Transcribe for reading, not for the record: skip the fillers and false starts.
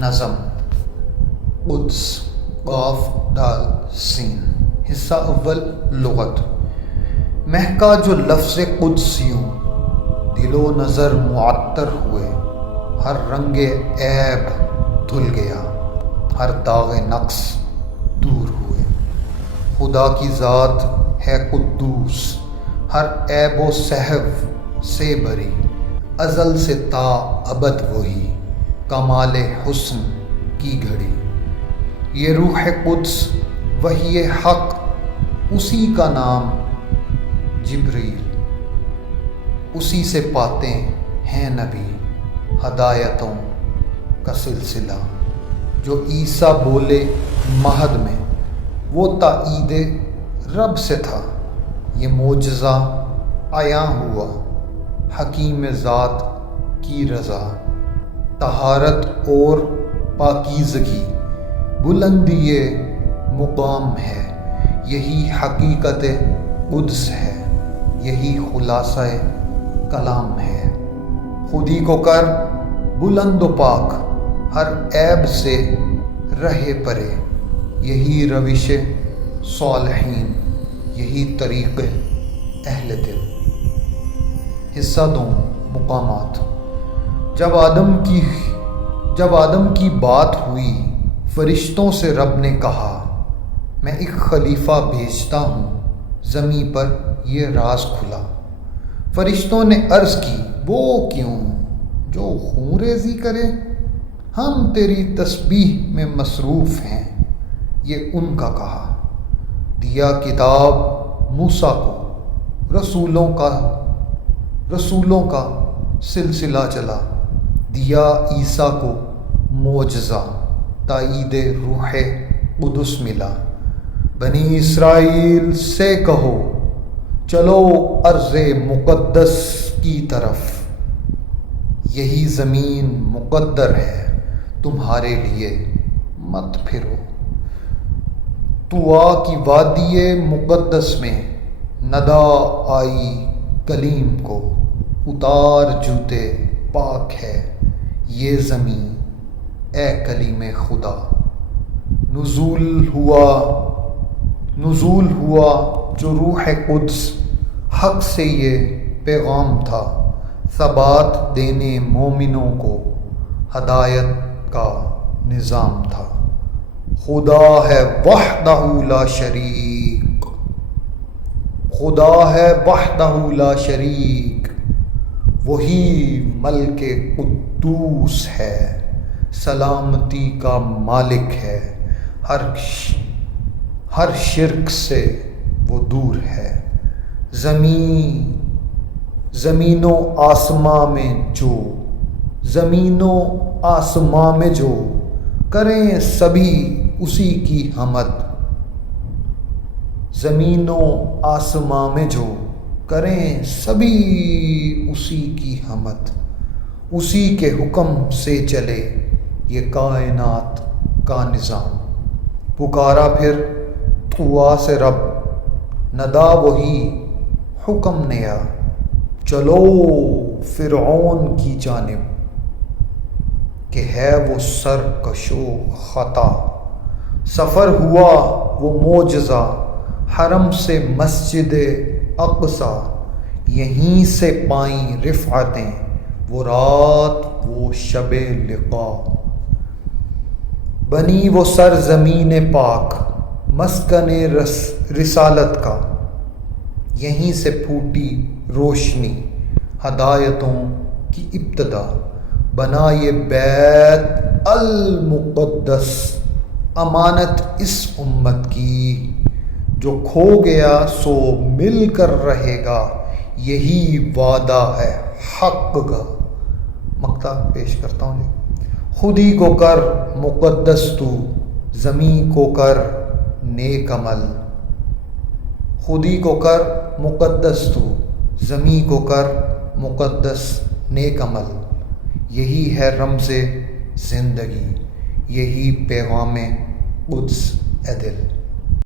نظم قدس قاف دال سین حصہ اول لغت مہکا جو لفظ قدس یوں دل و نظر معطر ہوئے، ہر رنگ عیب دھل گیا، ہر داغ نقص دور ہوئے۔ خدا کی ذات ہے قدوس، ہر عیب و سہو سے بری، ازل سے تا ابد وہی کمال حسن کی گھڑی۔ یہ روح قدس وحی حق، اسی کا نام جبریل، اسی سے پاتے ہیں نبی ہدایتوں کا سلسلہ۔ جو عیسیٰ بولے مہد میں وہ تائید رب سے تھا، یہ معجزہ عیاں ہوا حکیم ذات کی رضا۔ طہارت اور پاکیزگی بلندی مقام ہے، یہی حقیقت قدس ہے، یہی خلاصہ کلام ہے۔ خودی کو کر بلند و پاک، ہر عیب سے رہے پرے، یہی روش صالحین، یہی طریق اہل دل۔ حصہ دوم مقامات جب آدم کی بات ہوئی، فرشتوں سے رب نے کہا میں ایک خلیفہ بھیجتا ہوں، زمیں پر یہ راز کھلا۔ فرشتوں نے عرض کی وہ کیوں جو خون ریزی کرے، ہم تیری تسبیح میں مصروف ہیں۔ یہ ان کا کہا۔ دیا کتاب موسیٰ کو، رسولوں کا سلسلہ چلا، دیا عیسیٰ کو معجزہ، تائید روح قدس ملا۔ بنی اسرائیل سے کہو چلو ارض مقدس کی طرف، یہی زمین مقدر ہے تمہارے لیے، مت پھرو۔ طویٰ کی وادی مقدس میں ندا آئی کلیم کو، اتار جوتے پاک ہے یہ زمین اے کلیم خدا۔ نزول ہوا جو روح قدس، حق سے یہ پیغام تھا، ثبات دینے مومنوں کو، ہدایت کا نظام تھا۔ خدا ہے وحدہ لا شریک، خدا ہے وحدہ لا شریک، وہی ملک قدوس ہے، سلامتی کا مالک ہے، ہر شرک سے وہ دور ہے۔ زمین و آسماں میں جو کریں سبھی اسی کی حمد، زمین و آسماں میں جو کریں سبھی اسی کی حمد، اسی کے حکم سے چلے یہ کائنات کا نظام۔ پکارا پھر طویٰ سے رب، ندا وہی حکم نیا، چلو فرعون کی جانب کہ ہے وہ سرکش و خطا۔ سفر ہوا وہ معجزہ حرم سے مسجد اقصیٰ، یہیں سے پائیں رفعتیں وہ رات وہ شب لقا۔ بنی وہ سرزمین پاک مسکن رسالت کا، یہیں سے پھوٹی روشنی ہدایتوں کی ابتدا۔ بنا یہ بیت المقدس امانت اس امت کی، جو کھو گیا سو مل کر رہے گا، یہی وعدہ ہے حق کا۔ مقطع پیش کرتا ہوں جی۔ خودی کو کر مقدس تو، زمیں کو کر نیک عمل۔ خودی کو کر مقدس تو، زمیں کو کر مقدس نیک عمل، یہی ہے رمز زندگی، یہی پیغام قدس اے دل۔